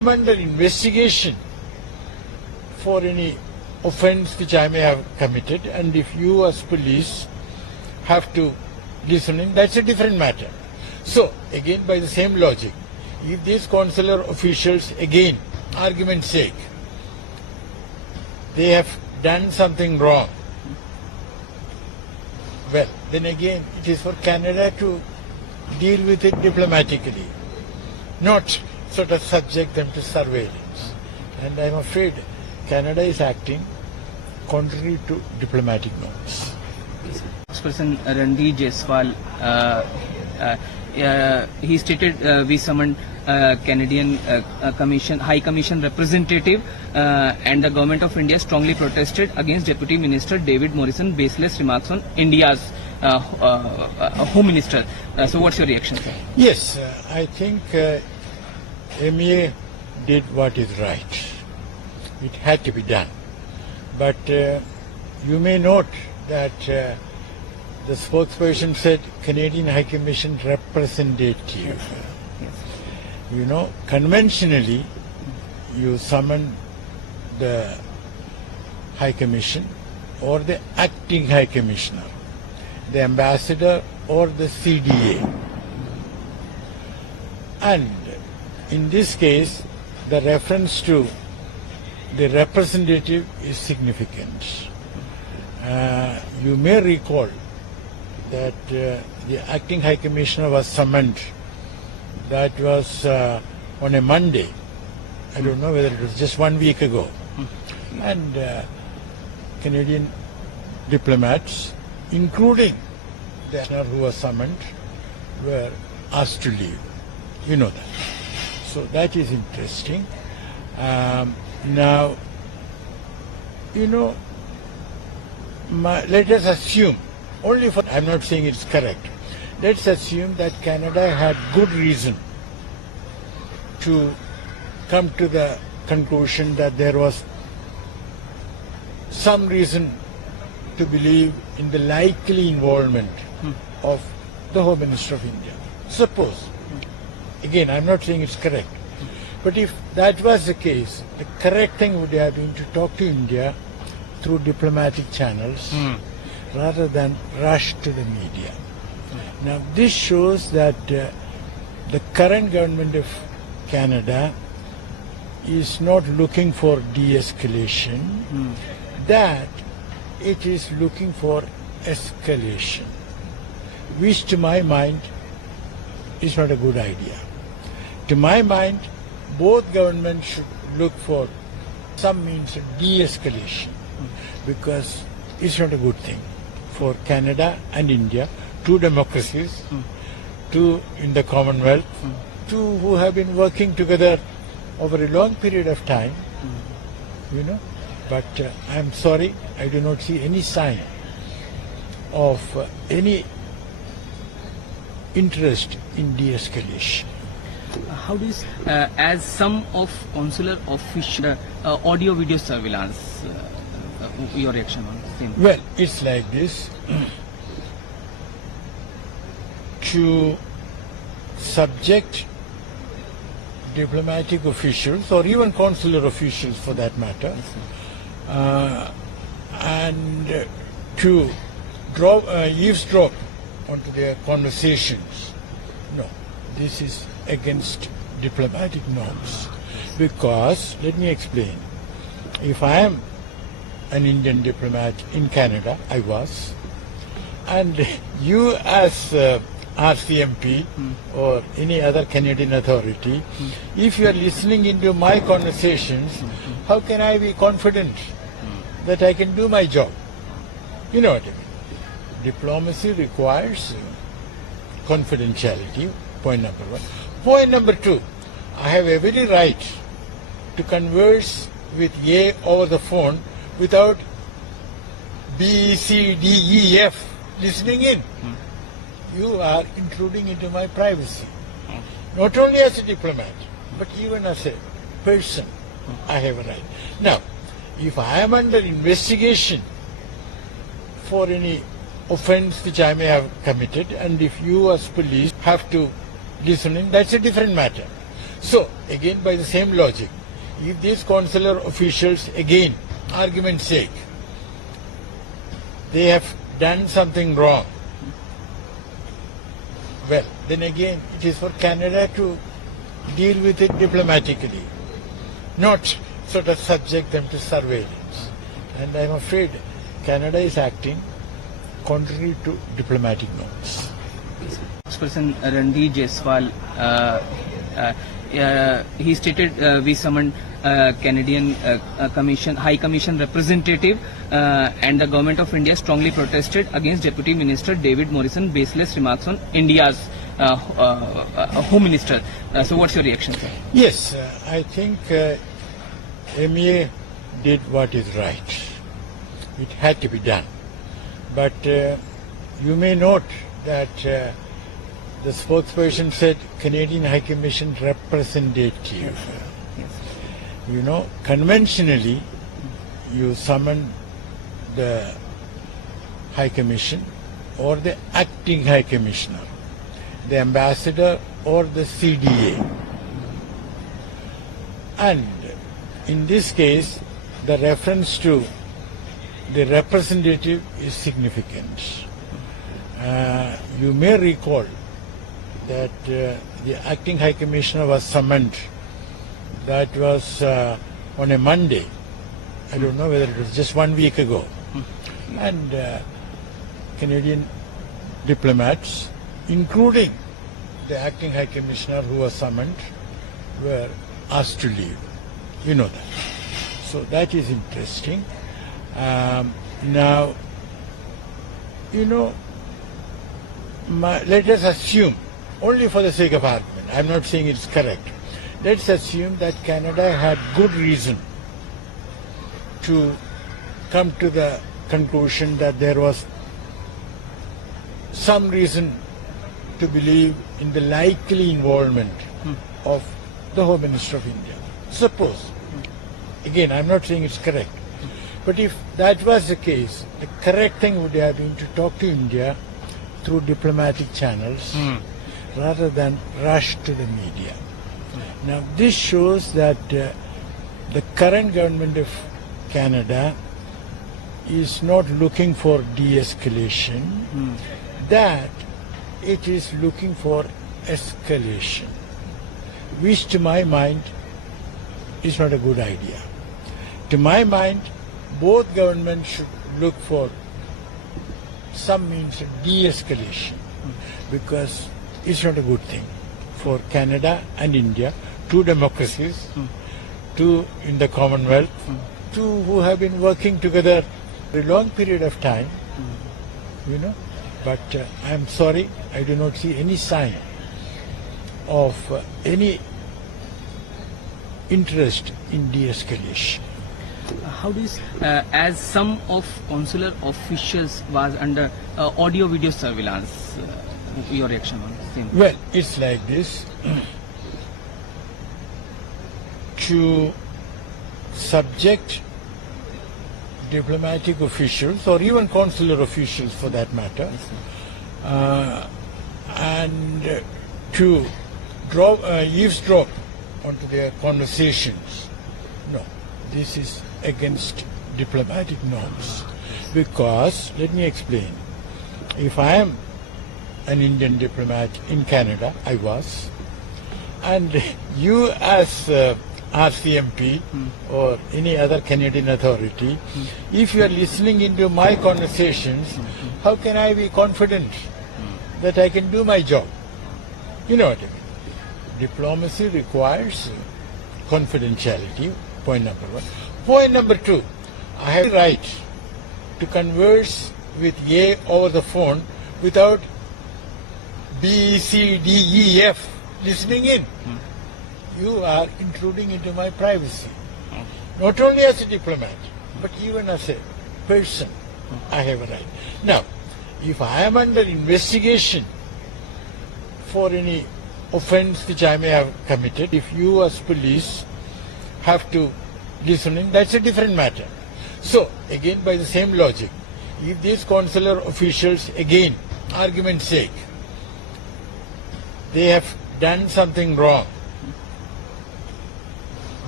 under investigation for any offence which I may have committed, and if you as police have to listen in, that's a different matter. So again, by the same logic, if these consular officials, again, argument's sake, they have done something wrong, well, then again it is for Canada to deal with it diplomatically, not sort of subject them to surveillance. And I'm afraid Canada is acting contrary to diplomatic norms. Spokesperson Randeep Jaiswal, he stated we summoned Canadian High Commission representative and the Government of India strongly protested against Deputy Minister David Morrison's baseless remarks on India's Home Minister. So what's your reaction, sir? Yes, I think MEA did what is right. It had to be done. But you may note that the spokesperson said Canadian High Commission representative. Yes. You know, conventionally, you summon the High Commission or the acting High Commissioner, the ambassador or the CDA. And in this case, the reference to the representative is significant. You may recall that the acting High Commissioner was summoned. That was on a Monday. I don't know whether it was just 1 week ago. And Canadian diplomats, including the actor who was summoned, were asked to leave. You know that. So that is interesting. Now, you know, let us assume, I'm not saying it's correct, let's assume that Canada had good reason to come to the conclusion that there was some reason to believe in the likely involvement of the Home Minister of India. Suppose, again, I'm not saying it's correct, but if that was the case, the correct thing would have been to talk to India through diplomatic channels rather than rush to the media. Now, this shows that the current government of Canada is not looking for de-escalation, that it is looking for escalation, which to my mind is not a good idea. To my mind, both governments should look for some means of de-escalation, because it's not a good thing for Canada and India, two democracies, two in the Commonwealth, two who have been working together over a long period of time, you know. But I'm sorry, I do not see any sign of any interest in de-escalation. How do you, as some of consular official audio-video surveillance, your reaction on the same? Well, it's like this. To subject diplomatic officials, or even consular officials for that matter, and to eavesdrop onto their conversations, no, this is against diplomatic norms. Because, let me explain, if I am an Indian diplomat in Canada, I was, and you as RCMP or any other Canadian authority, if you are listening into my conversations, how can I be confident that I can do my job? You know what I mean? Diplomacy requires confidentiality, point number one. Point number two, I have every right to converse with A over the phone without B, C, D, E, F listening in. You are intruding into my privacy. Not only as a diplomat, but even as a person, I have a right. Now, if I am under investigation for any offence which I may have committed, and if you as police have to listen in, that's a different matter. So, again by the same logic, if these consular officials, again, argument's sake, they have done something wrong, well, then again, it is for Canada to deal with it diplomatically, not sort of subject them to surveillance. And I'm afraid Canada is acting contrary to diplomatic norms. Spokesperson Ranveer Jaiswal, he stated we summoned Canadian High Commission representative and the government of India strongly protested against Deputy Minister David Morrison's baseless remarks on India's Home Minister. So what's your reaction, sir? Yes, I think MEA did what is right. It had to be done. But you may note that the spokesperson said Canadian High Commission representative. Yes. You know, conventionally, you summon the High Commission or the acting High Commissioner, the ambassador or the CDA. And in this case, the reference to the representative is significant. You may recall that the acting High Commissioner was summoned. That was on a Monday. I don't know whether it was just 1 week ago. And Canadian diplomats, including the acting High Commissioner who was summoned, were asked to leave. You know that. So that is interesting. Now, you know, let us assume, only for the sake of argument, I'm not saying it's correct, let's assume that Canada had good reason to come to the conclusion that there was some reason to believe in the likely involvement of the Home Minister of India. Suppose, again, I'm not saying it's correct, but if that was the case, the correct thing would have been to talk to India through diplomatic channels rather than rush to the media. Now, this shows that the current government of Canada is not looking for de-escalation, that it is looking for escalation, which to my mind is not a good idea. To my mind, both governments should look for some means of de-escalation, because it's not a good thing for Canada and India, two democracies, two in the Commonwealth, two who have been working together for a long period of time, you know. But I'm sorry, I do not see any sign of any interest in de-escalation. How do you, as some of consular officials was under audio-video surveillance, your reaction on the same? Well, it's like this. To subject diplomatic officials or even consular officials for that matter, and to eavesdrop onto their conversations, no, this is against diplomatic norms. Because, let me explain, if I am an Indian diplomat in Canada, I was, and you as RCMP or any other Canadian authority, if you are listening into my conversations, how can I be confident that I can do my job? You know what I mean? Diplomacy requires confidentiality, point number one. Point number two, I have the right to converse with A over the phone without B, C, D, E, F listening in. You are intruding into my privacy. Not only as a diplomat, but even as a person, I have a right. Now, if I am under investigation for any offense which I may have committed, if you as police have to listen in, that's a different matter. So, again by the same logic, if these consular officials, again, argument's sake, they have done something wrong,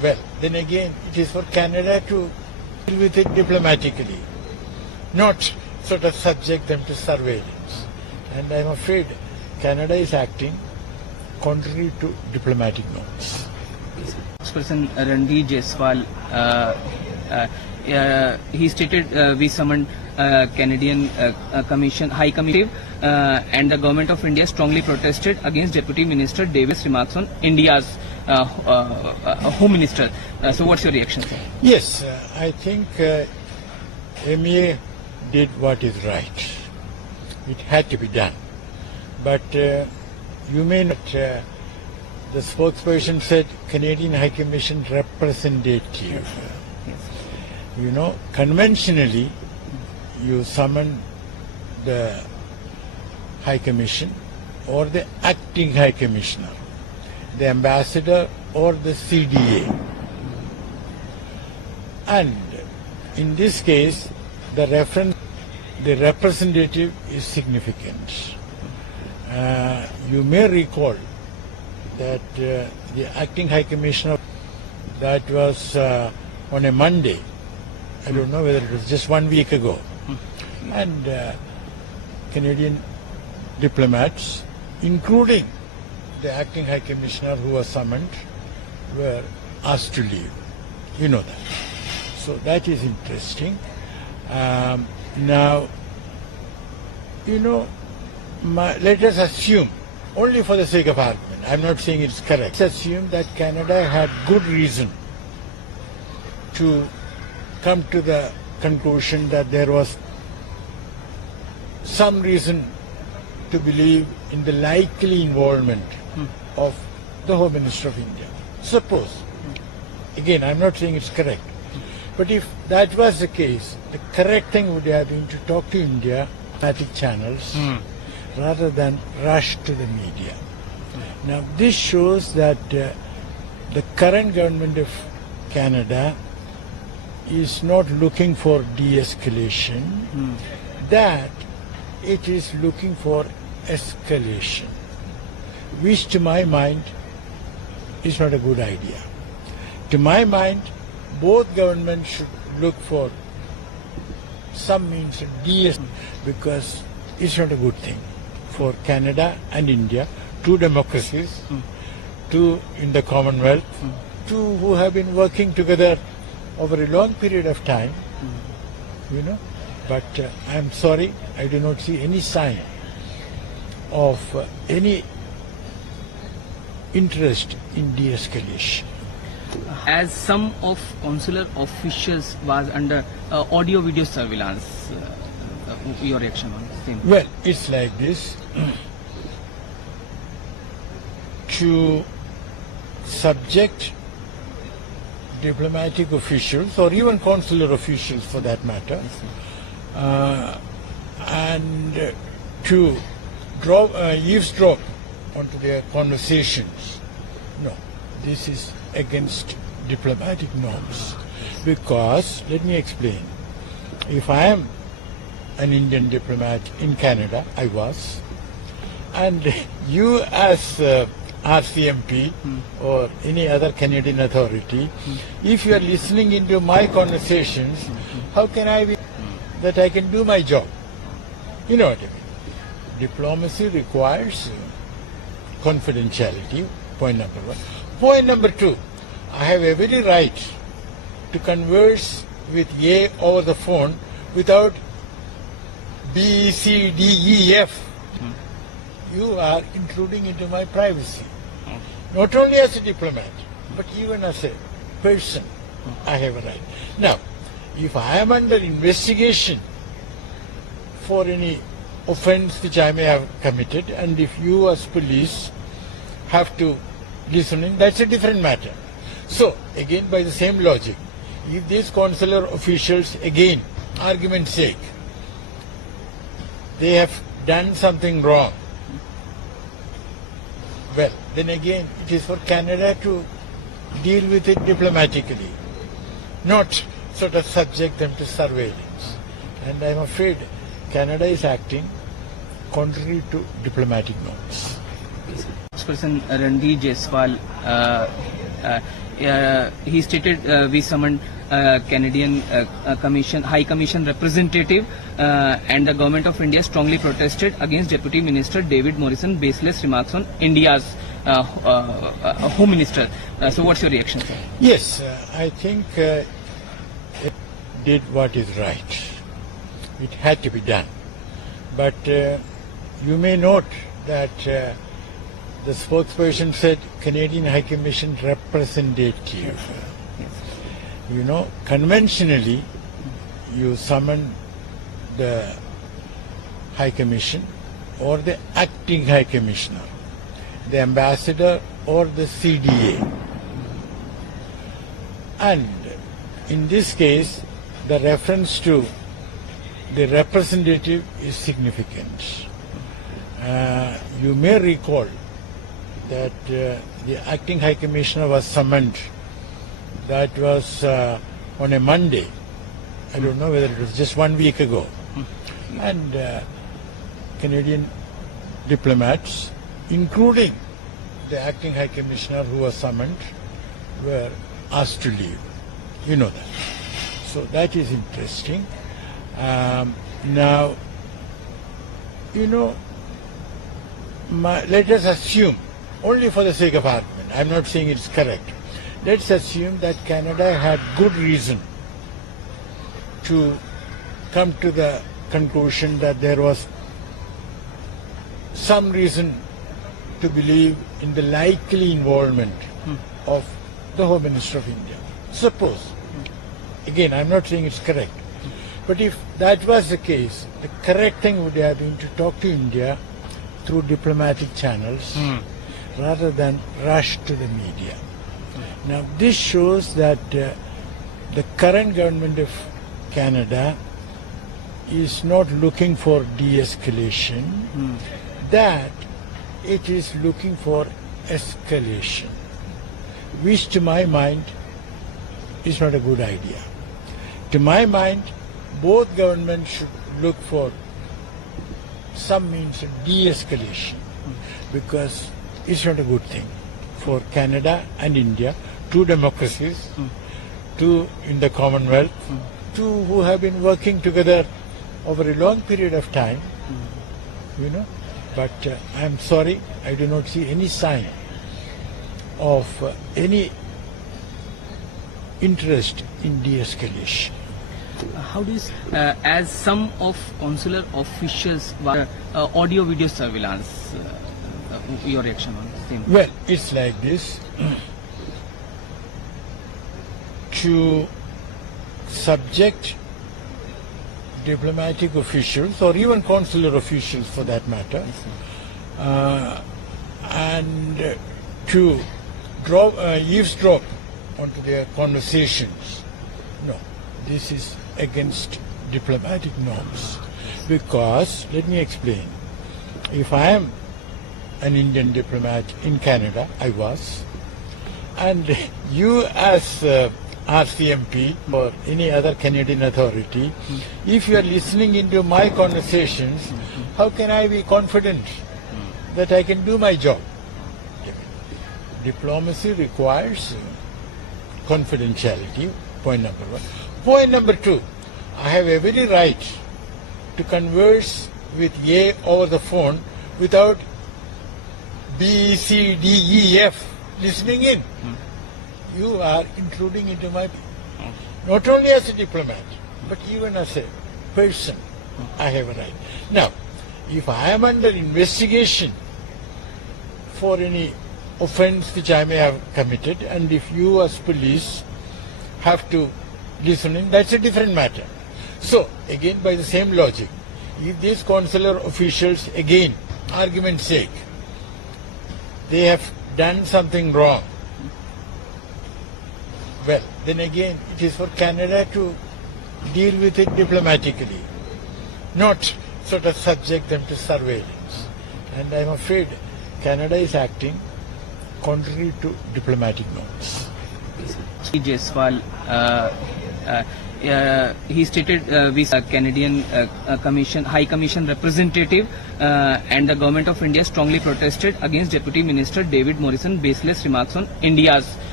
Well, then again, it is for Canada to deal with it diplomatically, not sort of subject them to surveillance. And I'm afraid Canada is acting contrary to diplomatic norms. Spokesperson Ranveer Jaiswal, he stated we summoned Canadian High Commission, and the government of India strongly protested against Deputy Minister David's remarks on India's Home Minister. So what's your reaction, sir? Yes, I think MEA did what is right. It had to be done. But you may not, the spokesperson said Canadian High Commission representative. Yes. You know, conventionally, you summon the High Commission or the acting High Commissioner, the ambassador or the CDA. And in this case, the representative is significant. You may recall that the acting High Commissioner, that was on a Monday. I don't know whether it was just 1 week ago. And Canadian diplomats, including the acting High Commissioner who was summoned, were asked to leave. You know that. So that is interesting. Now, you know, let us assume, only for the sake of argument, I'm not saying it's correct, let's assume that Canada had good reason to come to the conclusion that there was some reason to believe in the likely involvement of the Home Minister of India. Suppose, again, I'm not saying it's correct, but if that was the case, the correct thing would have been to talk to India, diplomatic channels, rather than rush to the media. Now, this shows that the current government of Canada is not looking for de-escalation, that it is looking for escalation, which to my mind is not a good idea. To my mind, both governments should look for some means of de-escalation, because it's not a good thing for Canada and India, two democracies, two in the Commonwealth, two who have been working together over a long period of time, you know. But I'm sorry, I do not see any sign of any interest in de-escalation. As some of consular officials was under audio-video surveillance, your reaction on the same? Well, it's like this. To subject diplomatic officials, or even consular officials for that matter, and to eavesdrop onto their conversations, no, this is against diplomatic norms. Because, let me explain, if I am an Indian diplomat in Canada, I was, and you as RCMP or any other Canadian authority, if you are listening into my conversations, how can I be that I can do my job? You know what I mean? Diplomacy requires confidentiality, point number one. Point number two, I have every right to converse with A over the phone without B, C, D, E, F. You are intruding into my privacy. Not only as a diplomat, but even as a person, I have a right. Now, if I am under investigation for any offense which I may have committed, and if you as police have to listen in, that's a different matter. So, again, by the same logic, if these consular officials, again, argument's sake, they have done something wrong, well, then again, it is for Canada to deal with it diplomatically, not sort of subject them to surveillance. And I'm afraid Canada is acting contrary to diplomatic norms. Spokesperson Ranveer Jaiswal, he stated we summoned Canadian High Commission representative and the government of India strongly protested against Deputy Minister David Morrison baseless remarks on India's Home Minister. So what's your reaction, sir? Yes, I think it did what is right. It had to be done. But you may note that the spokesperson said Canadian High Commission representative. You know, conventionally, you summon the High Commission or the acting High Commissioner, the ambassador or the CDA. And in this case, the reference to the representative is significant. You may recall that the acting High Commissioner was summoned. That was on a Monday. I don't know whether it was just 1 week ago. And Canadian diplomats, including the acting High Commissioner who was summoned, were asked to leave. You know that. So that is interesting. Now, you know, let us assume, only for the sake of argument, I'm not saying it's correct, let's assume that Canada had good reason to come to the conclusion that there was some reason to believe in the likely involvement of the Home Minister of India. Suppose, again, I'm not saying it's correct, but if that was the case, the correct thing would have been to talk to India through diplomatic channels rather than rush to the media. Now, this shows that the current government of Canada is not looking for de-escalation, that it is looking for escalation, which to my mind is not a good idea. To my mind, both governments should look for some means of de-escalation, because it's not a good thing for Canada and India, two democracies, two in the Commonwealth, two who have been working together over a long period of time, you know. But I'm sorry, I do not see any sign of any interest in de-escalation. How do you, as some of consular officials were audio video surveillance, your reaction on the same? Well, it's like this. To subject diplomatic officials or even consular officials for that matter, and to eavesdrop onto their conversations, no, this is against diplomatic norms. Because, let me explain, if I am an Indian diplomat in Canada, I was, and you as RCMP or any other Canadian authority, if you are listening into my conversations, how can I be confident that I can do my job? Diplomacy requires confidentiality, point number one. Point number two, I have every right to converse with A over the phone without B, C, D, E, F listening in. You are intruding into my, not only as a diplomat, but even as a person, I have a right. Now, if I am under investigation for any offense which I may have committed, and if you as police have to listen in, that's a different matter. So, again, by the same logic, if these consular officials, again, argument's sake, they have done something wrong, well, then again, it is for Canada to deal with it diplomatically, not sort of subject them to surveillance. And I'm afraid Canada is acting contrary to diplomatic norms. Jaiswal, he stated we Canadian High Commission representative and the government of India strongly protested against Deputy Minister David Morrison baseless remarks on India's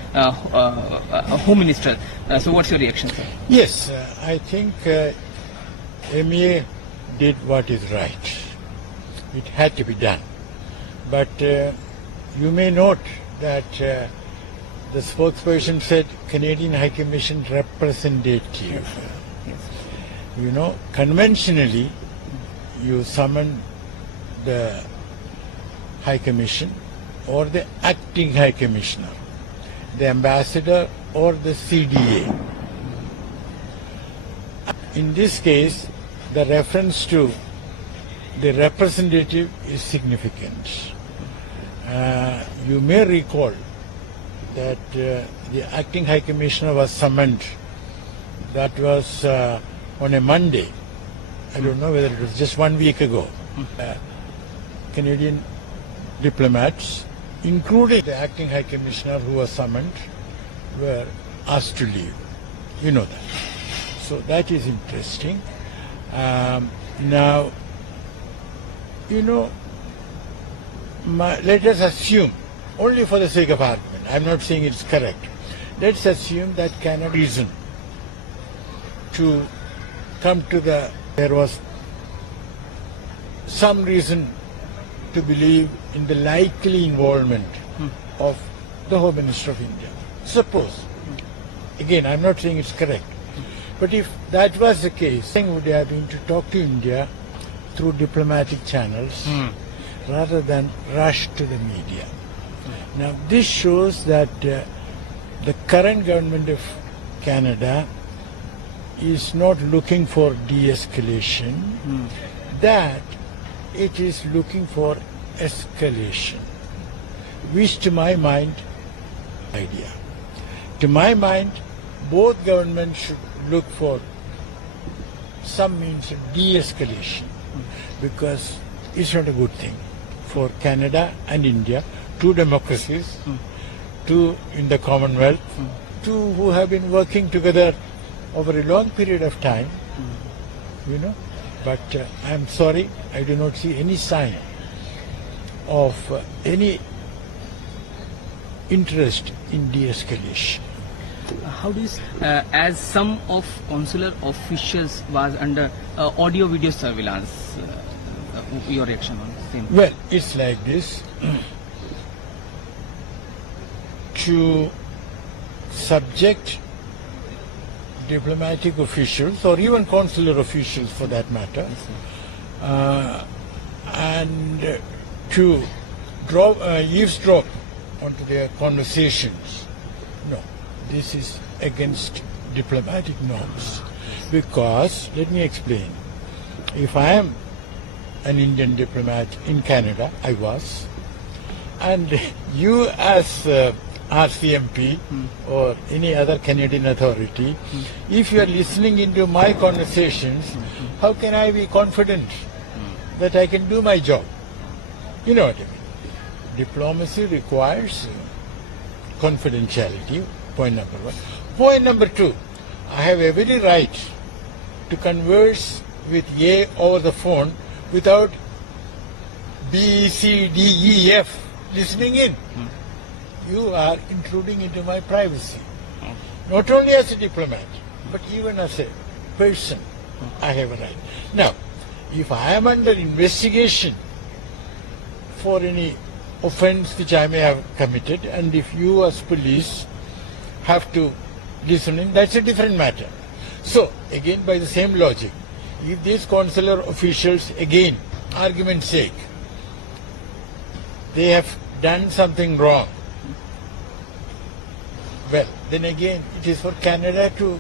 Home Minister. So what's your reaction, sir? Yes, I think MEA did what is right. It had to be done. But you may note that the spokesperson said Canadian High Commission representative. Yes. You know, conventionally, you summon the High Commission or the acting High Commissioner, the ambassador or the CDA. In this case, the reference to the representative is significant. You may recall that the acting High Commissioner was summoned. That was on a Monday. I don't know whether it was just 1 week ago. Canadian diplomats, including the acting High Commissioner who was summoned, were asked to leave. You know that. So that is interesting. Now, you know, let us assume, only for the sake of argument, I'm not saying it's correct, let's assume that Canada reason to come to there was some reason to believe in the likely involvement of the Home Minister of India. Suppose, again, I'm not saying it's correct, but if that was the case, the thing would have been to talk to India through diplomatic channels rather than rush to the media. Now, this shows that the current government of Canada is not looking for de-escalation, that it is looking for escalation, which to my mind, idea. To my mind, both governments should look for some means of de-escalation, because it's not a good thing for Canada and India, two democracies, two in the Commonwealth, two who have been working together over a long period of time, you know. But I'm sorry, I do not see any sign of any interest in de-escalation. How do you, as some of consular officials was under audio-video surveillance, your reaction on the same? Well, it's like this. To subject diplomatic officials or even consular officials for that matter, and to eavesdrop onto their conversations, no, this is against diplomatic norms. Because, let me explain, if I am an Indian diplomat in Canada, I was, and you as RCMP or any other Canadian authority, if you are listening into my conversations, how can I be confident that I can do my job? You know what I mean? Diplomacy requires confidentiality, point number one. Point number two, I have every right to converse with A over the phone without B, C, D, E, F listening in. You are intruding into my privacy. Not only as a diplomat, but even as a person, I have a right. Now, if I am under investigation for any offense which I may have committed, and if you as police have to listen in, that's a different matter. So, again, by the same logic, if these consular officials, again, argument's sake, they have done something wrong, well, then again, it is for Canada to